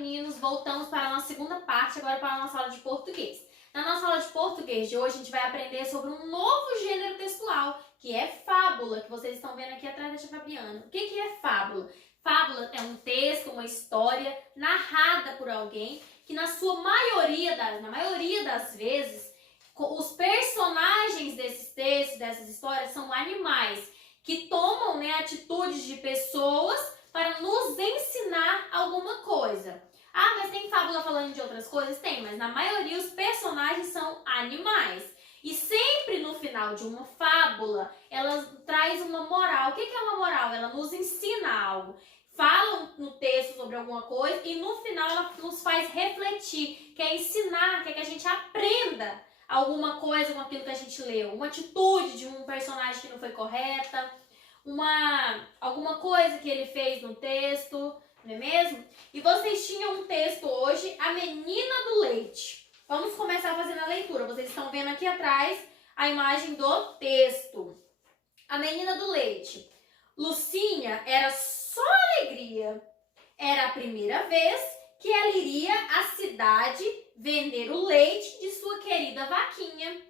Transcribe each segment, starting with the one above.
meninos, voltamos para a nossa segunda parte, agora para a nossa aula de português. Na nossa aula de português de hoje, a gente vai aprender sobre um novo gênero textual, que é fábula, que vocês estão vendo aqui atrás da tia Fabiana. O que é fábula? Fábula é um texto, uma história narrada por alguém que na maioria das vezes, os personagens desses textos, dessas histórias, são animais que tomam, atitudes de pessoas para nos ensinar alguma coisa. Ah, mas tem fábula falando de outras coisas? Tem, mas na maioria os personagens são animais. E sempre no final de uma fábula, ela traz uma moral. O que é uma moral? Ela nos ensina algo. Fala no texto sobre alguma coisa e no final ela nos faz refletir, quer ensinar, quer que a gente aprenda alguma coisa com aquilo que a gente leu. Uma atitude de um personagem que não foi correta, alguma coisa que ele fez no texto, não é mesmo? E vocês tinham um texto hoje, A Menina do Leite. Vamos começar fazendo a leitura. Vocês estão vendo aqui atrás a imagem do texto. A Menina do Leite. Lucinha era só alegria. Era a primeira vez que ela iria à cidade vender o leite de sua querida vaquinha.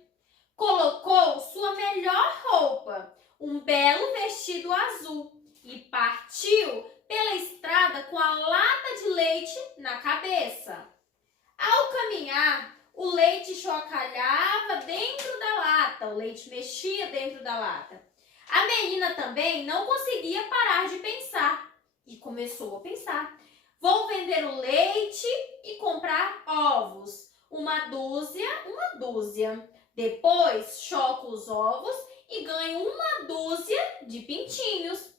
Colocou sua melhor roupa, um belo vestido azul, e partiu pela estrada com a lata de leite na cabeça. Ao caminhar, o leite chocalhava dentro da lata, o leite mexia dentro da lata. A menina também não conseguia parar de pensar e começou a pensar. Vou vender o leite e comprar ovos, uma dúzia. Depois choco os ovos e ganho uma dúzia de pintinhos.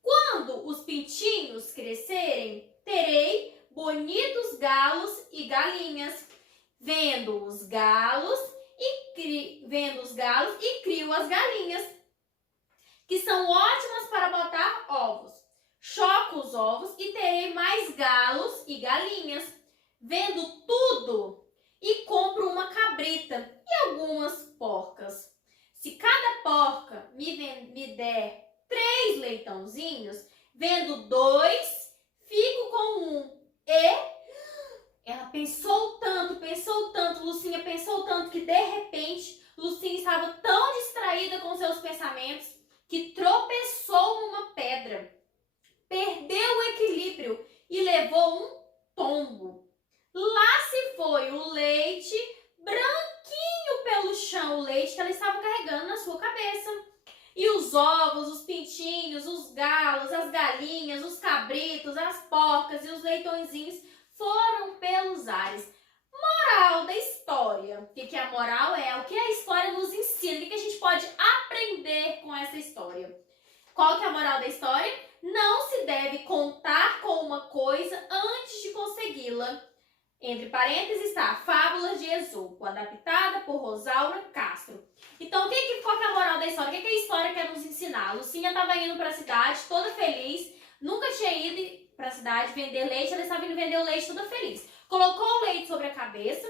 Quando os pintinhos crescerem, terei bonitos galos e galinhas. Vendo os galos e crio as galinhas, que são ótimas para botar ovos. Choco os ovos e terei mais galos e galinhas. Vendo tudo e compro uma cabrita e algumas porcas. Se cada porca me der 3 leitãozinhos, vendo 2, fico com 1. E ela pensou tanto, Lucinha pensou tanto que de repente Lucinha estava tão distraída com seus pensamentos que tropeçou numa pedra. Perdeu o equilíbrio e levou um tombo. Lá se foi o leite, branquinho pelo chão, o leite que ela estava carregando na sua cabeça. E os ovos, os pintinhos, os galos, as galinhas, os cabritos, as porcas e os leitõezinhos foram pelos ares. Moral da história. O que é a moral? É o que a história nos ensina, o que a gente pode aprender com essa história. Qual que é a moral da história? Não se deve contar com uma coisa antes de consegui-la. Entre parênteses está Fábulas de Esopo, adaptada por Rosaura Castro. Então, qual que é a moral da história? O que a história quer nos ensinar? A Lucinha estava indo para a cidade toda feliz, nunca tinha ido para a cidade vender leite, ela estava indo vender o leite toda feliz. Colocou o leite sobre a cabeça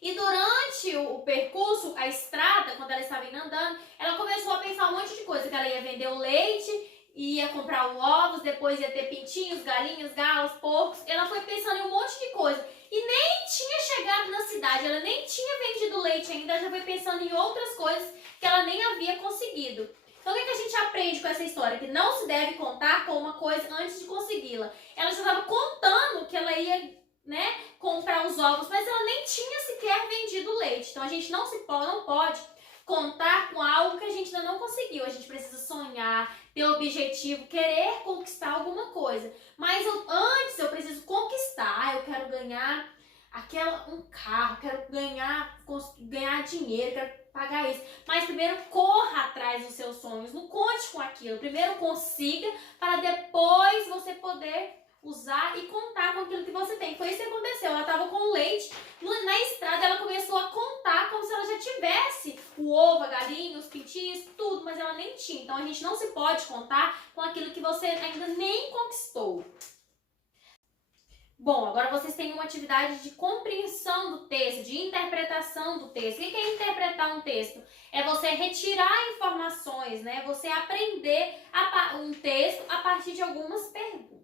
e durante o percurso, a estrada, quando ela estava indo andando, ela começou a pensar um monte de coisa, que ela ia vender o leite, ia comprar os ovos, depois ia ter pintinhos, galinhas, galos, porcos. Ela foi pensando em um monte de coisa e nem tinha chegado na cidade, ela nem tinha vendido leite ainda, ela já foi pensando em outras coisas que ela nem havia conseguido. Então, o que a gente aprende com essa história? Que não se deve contar com uma coisa antes de consegui-la. Ela já estava contando que ela ia, comprar os ovos, mas ela nem tinha sequer vendido o leite. Então, a gente não pode contar com algo que a gente ainda não conseguiu. A gente precisa sonhar, ter objetivo, querer conquistar alguma coisa. Mas antes eu preciso conquistar. Eu quero ganhar um carro, quero ganhar dinheiro, quero pagar isso. Mas primeiro corra atrás dos seus sonhos, não conte com aquilo. Primeiro consiga para depois você poder usar e contar com aquilo que você tem. Foi isso que aconteceu. Ela estava com o leite na estrada, ela começou a contar como se ela já tivesse o ovo, a galinha, os pintinhos, tudo, mas ela nem tinha. Então a gente não se pode contar com aquilo que você ainda nem conquistou. Bom, agora vocês têm uma atividade de compreensão do texto, de interpretação do texto. O que é interpretar um texto? É você retirar informações, Você aprender um texto a partir de algumas perguntas.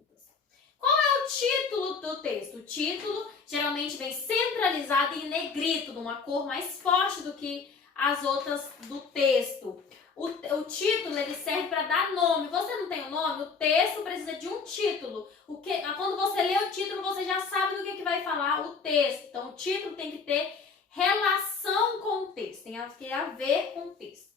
Qual é o título do texto? O título geralmente vem centralizado em negrito, numa cor mais forte do que as outras do texto. O título, ele serve para dar nome. Você não tem um nome? O texto precisa de um título. Quando você lê o título, você já sabe do que vai falar o texto. Então, o título tem que ter relação com o texto, tem que a ver com o texto.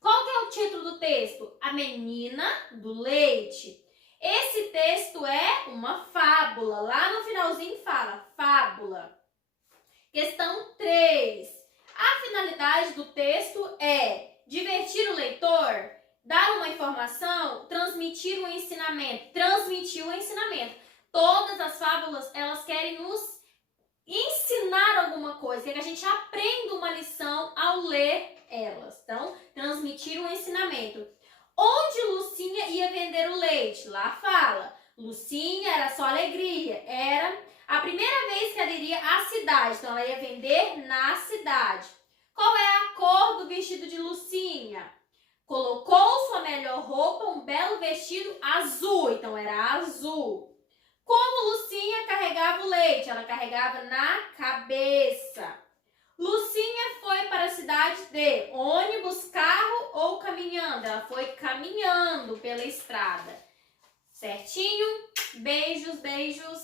Qual que é o título do texto? A Menina do Leite. Esse texto é uma fábula. Lá no finalzinho fala fábula. Questão 3. A finalidade do texto é divertir o leitor, dar uma informação, transmitir um ensinamento. Transmitir o ensinamento. Todas as fábulas, elas querem nos ensinar alguma coisa, que a gente aprenda uma lição ao ler elas. Então, transmitir um ensinamento. Onde Lucinha ia vender o leite? Lá fala. Lucinha era só alegria. Era a primeira vez que ela iria à cidade. Então, ela ia vender na cidade. Qual é a cor do vestido de Lucinha? Colocou sua melhor roupa, um belo vestido azul. Então, era azul. Como Lucinha carregava o leite? Ela carregava na cabeça. Lucinha foi para a cidade de ônibus, carro ou caminhando? Ela foi caminhando pela estrada. Certinho? Beijos, beijos.